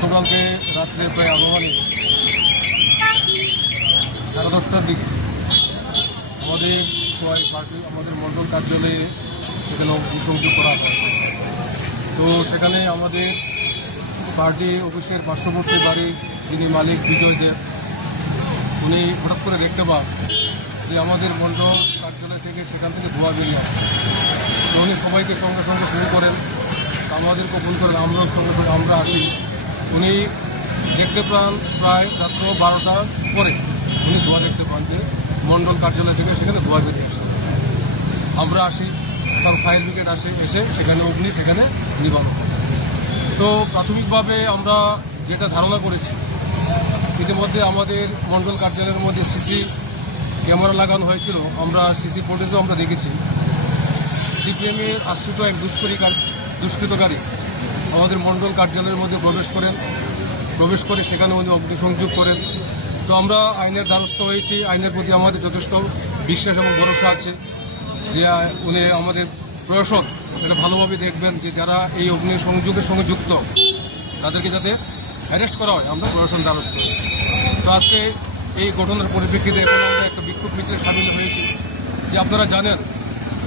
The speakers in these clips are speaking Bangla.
গতকালকে রাত্রে প্রায় আনুমানিক 10:30টার দিকে আমাদের পার্টি আমাদের মণ্ডল কার্যালয়ে সেখানে অগ্নিসংযোগ করা হয়। তো সেখানে আমাদের পার্টি অফিসের পার্শ্ববর্তী বাড়ির যিনি মালিক বিজয় দেব, উনি হঠাৎ করে দেখতে পান যে আমাদের মণ্ডল কার্যালয় থেকে সেখান থেকে ধোঁয়া বেরিয়ে আসে। তো উনি সবাইকে সঙ্গে সঙ্গে শুরু করেন, আমাদেরকে ফোন করেন, আমরাও সঙ্গে সঙ্গে আমরা আসি। উনি দেখতে পান প্রায় রাত্র 12টার পরে উনি ধোঁয়া দেখতে পান যে মণ্ডল কার্যালয় থেকে সেখানে ধোঁয়া বেরিয়ে আসে। আমরা আসি, তার ফায়ার ব্রিগেড আসে, এসে সেখানে অগ্নি সেখানে নিবারণ করে। তো প্রাথমিকভাবে আমরা যেটা ধারণা করেছি, ইতিমধ্যে আমাদের মণ্ডল কার্যালয়ের মধ্যে সিসি ক্যামেরা লাগানো হয়েছিল, আমরা সিসি ফুটেজও আমরা দেখেছি। সিপিএমের আশ্রিত এক দুষ্কৃতকারী আমাদের মণ্ডল কার্যালয়ের মধ্যে প্রবেশ করে সেখানে উনি অগ্নিসংযোগ করেন। তো আমরা আইনের দ্বারস্থ হয়েছি, আইনের প্রতি আমাদের যথেষ্ট বিশ্বাস এবং ভরসা আছে যে উনি আমাদের প্রশাসন এটা ভালোভাবে দেখবেন যে যারা এই অগ্নিসংযোগের সঙ্গে যুক্ত তাদেরকে যাতে অ্যারেস্ট করা হয়, আমরা প্রশাসন দ্বারস্থ হয়েছি। তো আজকে এই ঘটনার পরিপ্রেক্ষিতে এখন আমরা একটা বিক্ষোভ মিছিলে সামিল হয়েছি। যে আপনারা জানেন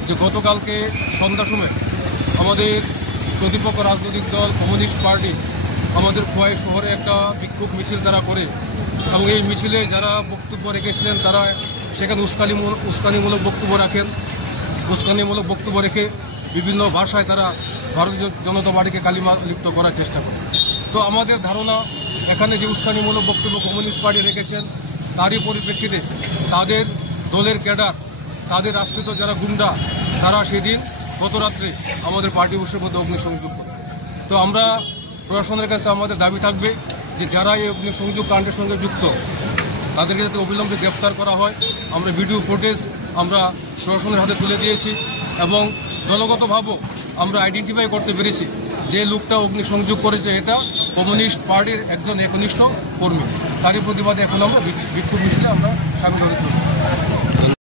যে গতকালকে সন্ধ্যার সময় আমাদের প্রতিপক্ষ রাজনৈতিক দল কমিউনিস্ট পার্টি আমাদের খোয়াই শহরে একটা বিক্ষোভ মিছিল তারা করে, এবং এই মিছিলে যারা বক্তব্য রেখেছিলেন তারা সেখানে উস্কানিমূলক বক্তব্য রেখে বিভিন্ন ভাষায় তারা ভারতীয় জনতা পার্টিকে কালিমা লিপ্ত করার চেষ্টা করে। তো আমাদের ধারণা এখানে যে উস্কানিমূলক বক্তব্য কমিউনিস্ট পার্টি রেখেছেন তারই পরিপ্রেক্ষিতে তাদের দলের ক্যাডার, তাদের আশ্রিত যারা গুন্ডা, তারা সেদিন গত রাত্রে আমাদের পার্টি অফিসের মধ্যে অগ্নিসংযোগ করে। তো আমরা প্রশাসনের কাছে আমাদের দাবি থাকবে যে যারা এই অগ্নিসংযোগ কাণ্ডের সঙ্গে যুক্ত তাদেরকে যাতে অবিলম্বে গ্রেপ্তার করা হয়। আমরা ভিডিও ফুটেজ আমরা প্রশাসনের হাতে তুলে দিয়েছি এবং দলগতভাবেও আমরা আইডেন্টিফাই করতে পেরেছি যে লোকটা অগ্নিসংযোগ করেছে এটা কমিউনিস্ট পার্টির একজন একনিষ্ঠ কর্মী। তারই প্রতিবাদে এখন আমরা বিক্ষোভ মিছিলে আমরা সামিল হতে চলি।